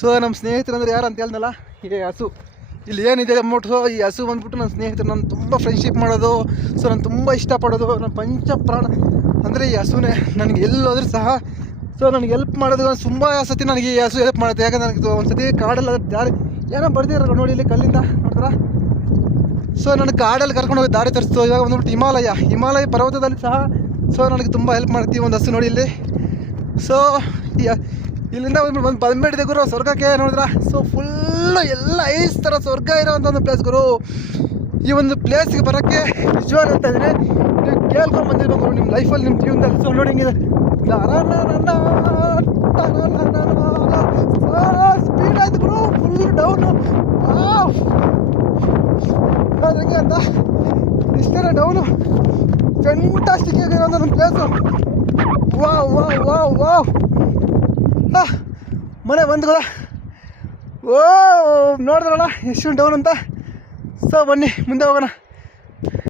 So ನಮ್ಮ ಸ್ನೇಹಿತರು ಅಂದರೆ ಯಾರು ಅಂತ ಹೇಳ್ದಲ್ಲ, ಈ ಹಸು ಇಲ್ಲಿ ಏನಿದೆ ಅಂದ್ಬಿಟ್ಟು ಈ ಹಸು ಬಂದ್ಬಿಟ್ಟು ನನ್ನ ಸ್ನೇಹಿತರು ನಾನು ತುಂಬ ಫ್ರೆಂಡ್ಶಿಪ್ ಮಾಡೋದು. ಸೊ ನಾನು ತುಂಬ ಇಷ್ಟಪಡೋದು, ನನ್ನ ಪಂಚಪ್ರಾಣ ಅಂದರೆ ಈ ಹಸುನೇ. ನನಗೆ ಎಲ್ಲೋದ್ರೂ ಸಹ ಸೊ ನನಗೆ ಹೆಲ್ಪ್ ಮಾಡೋದು ತುಂಬ ಸತಿ ನನಗೆ ಈ ಹಸು ಹೆಲ್ಪ್ ಮಾಡುತ್ತೆ. ಯಾಕಂದ್ರೆ ನನಗೆ ಒಂದು ಸತಿ ಕಾಡಲ್ಲಿ ದಾರಿ ಏನೋ ಬರ್ದಿರೋ ನೋಡಿ ಇಲ್ಲಿ ಕಲ್ಲಿಂದ ನೋಡಿದ್ರ. ಸೊ ನನಗೆ ಕಾಡಲ್ಲಿ ಕರ್ಕೊಂಡು ಹೋಗಿ ದಾರಿ ತರಿಸ್ತು. ಇವಾಗ ಬಂದ್ಬಿಟ್ಟು ಹಿಮಾಲಯ ಪರ್ವತದಲ್ಲಿ ಸಹ ಸೊ ನನಗೆ ತುಂಬ ಹೆಲ್ಪ್ ಮಾಡ್ತೀವಿ ಒಂದು ಹಸು ನೋಡಿ ಇಲ್ಲಿ. ಸೊ ಇಲ್ಲಿಂದ ಬಂದ್ಬಿಟ್ಟಿದೆ ಗುರು ಸ್ವರ್ಗಕ್ಕೆ ನೋಡಿದ್ರ. ಸೊ ಫುಲ್ಲು ಎಲ್ಲ ಐಸ್ ಥರ ಸ್ವರ್ಗ ಇರೋವಂಥ ಒಂದು ಪ್ಲೇಸ್ ಗುರು. ಈ ಒಂದು ಪ್ಲೇಸ್ಗೆ ಬರೋಕ್ಕೆ ನಿಜವಾಗ್ ಹೇಳ್ತಾ ಇದ್ದೀನಿ, ನೀವು ಕೇಳ್ಕೊಂಡು ಬಂದಿರ್ಬೇಕು ನಿಮ್ಮ ಲೈಫಲ್ಲಿ, ನಿಮ್ಮ ಜೀವನದಲ್ಲಿ. ಸೊ ನೋಡಿ ಹಿಂಗಿದೆ ಸ್ಪೀಡ್ ಆಯ್ತು ಗುರು, ಫುಲ್ ಡೌನು. ಹೆಂಗೆ ಅಂತ ಇಷ್ಟೇ ಡೌನು, ಫೆಂಟಾಸ್ಟಿಕ್ ಆಗಿರೋಂಥ ನಮ್ಮ ಪ್ಲೇಸು. ವಾವ್ ಮನೆ ಬಂದು ಕೂಡ ಓ ನೋಡಿದ್ರಲ್ಲ ಎಷ್ಟು ಡೌನ್ ಅಂತ. ಸೊ ಬನ್ನಿ ಮುಂದೆ ಹೋಗೋಣ.